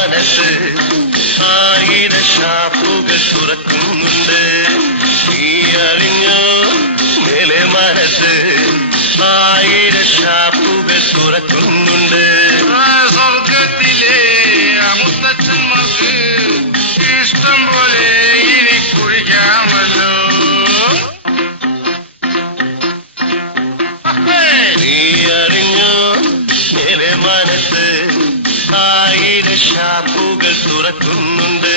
മനസ്സ് ആയിരം ഷാപ്പുകൾ തുറക്കുന്നുണ്ട്. നീ അറിഞ്ഞോ മേലെ മനസ്സ് ആയിരം ഷാപ്പുകൾ തുറക്കുന്നുണ്ട്. സ്വർഗത്തിലെ മുത്തച്ഛന്മാർക്ക് ഇഷ്ടം പോലെ ഇനി കുഴിക്കാമല്ലോ. നീ അറിഞ്ഞോ മേലെ മനസ്സ് ആയിരം ഷാപ്പുകൾ തുറക്കുന്നുണ്ട്.